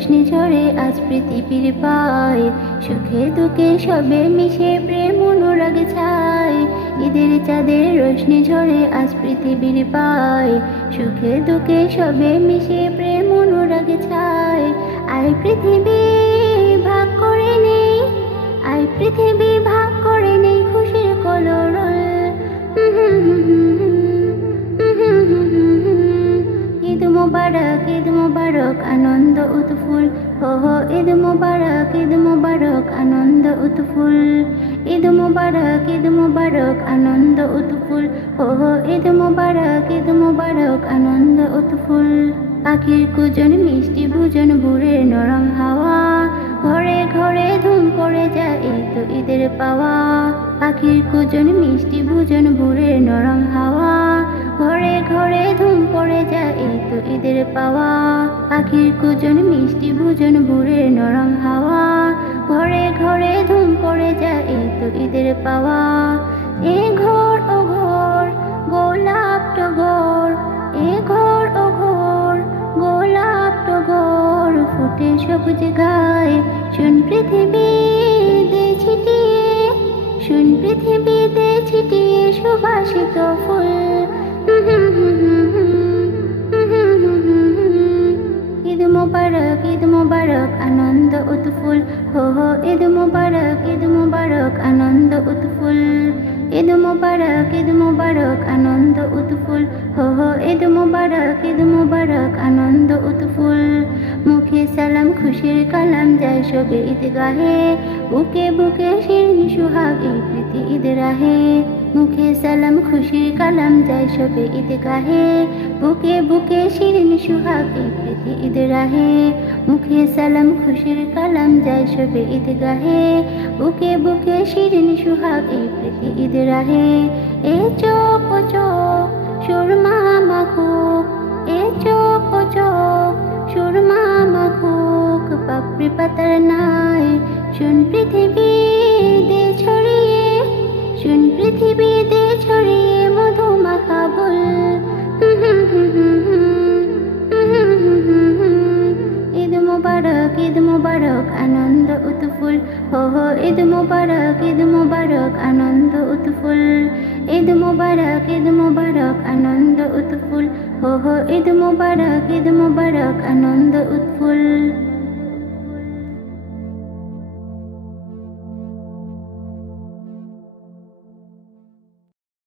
রোশনি ঝরে আজ পৃথিবীর পায়, সুখে দুঃখে সবে মিশে প্রেম অনুরাগ ছায়। ঈদের চাঁদের রোশনি ঝরে আজ পৃথিবীর পায়, সুখে দুঃখে সবে মিশে প্রেম অনুরাগ ছায়। আয় পৃথিবী ভাগ করে নেই, আয় পৃথিবী ভাগ করে নেই খুশির কলরল। ঈদ মোবারক, ঈদ মোবারক, আনন্দ উৎফুল্ল। হো হো ঈদ মোবারক, ঈদ মোবারক, আনন্দ উৎফুল্ল। ঈদ মোবারক, ঈদ মোবারক, আনন্দ উৎফুল্ল। হো হো ঈদ মোবারক, ঈদ মোবারক, আনন্দ উৎফুল্ল। পাখির কুজন মিষ্টি ভোজন ভোরের নরম হাওয়া, ঘরে ঘরে ধুম পড়ে যায় এই তো ঈদের পাওয়া। পাখির কুজন মিষ্টি ভোজন ভোরের নরম হাওয়া, ঘরে ঘরে ধুম পড়ে যায় এই তো ঈদের পাওয়া। পাখির কুজন মিষ্টি ভোজন ভোরের নরম হাওয়া, ঘরে ঘরে ধুম পড়ে যায় এই তো ঈদের পাওয়া। এ ঘর ও ঘর গোলাপ টগর, এ ঘর ও ঘর গোলাপ টগর, ফুটে সবুজ গায়ে শুন পৃথিবীতে ছিটিয়ে, শুন পৃথিবীতে ছিটিয়ে সুবাসিত ফুল। ঈদ মোবারক, ঈদ মোবারক, আনন্দ উৎফুল্ল। হো হো ঈদ মোবারক, ঈদ মোবারক, আনন্দ উৎফুল্ল। ঈদ মোবারক, ঈদ মোবারক, আনন্দ উৎফুল্ল। হো হো ঈদ মোবারক, ঈদ মোবারক, আনন্দ উৎফুল্ল। মুখে সালাম খুশির কালাম যায় সবে ঈদগাহে, বুকে বুকে শিরনি সুহাগ এই প্রীতি ঈদ রাহে। মুখে সালাম খুশির কালাম যায় সবে ঈদগাহে, বুকে বুকে শিরনি সুহাগ এই প্রীতি ঈদ রাহে। মুখে সালাম খুশির কালাম যায় সবে ঈদগাহে, বুকে বুকে শিরনি সুহাগ এই প্রীতি ঈদ রাহে। এ চোখ ও চোখ সুরমা মাখুক, এ চোখ ও চোখ সুরমা মাখুক, পাপড়ি পাতার নাই শুন পৃথিবীতে ছড়িয়ে, শুন পৃথিবীতে ছড়িয়ে মধু মাখা বল। ঈদ মোবারক, ঈদ মোবারক, আনন্দ উৎফুল্ল। হো হো ঈদ মোবারক, ঈদ মোবারক, আনন্দ উৎফুল্ল। ঈদ মোবারক, ঈদ মোবারক, আনন্দ উৎফুল্ল। হো হো ঈদ মোবারক, ঈদ মোবারক, আনন্দ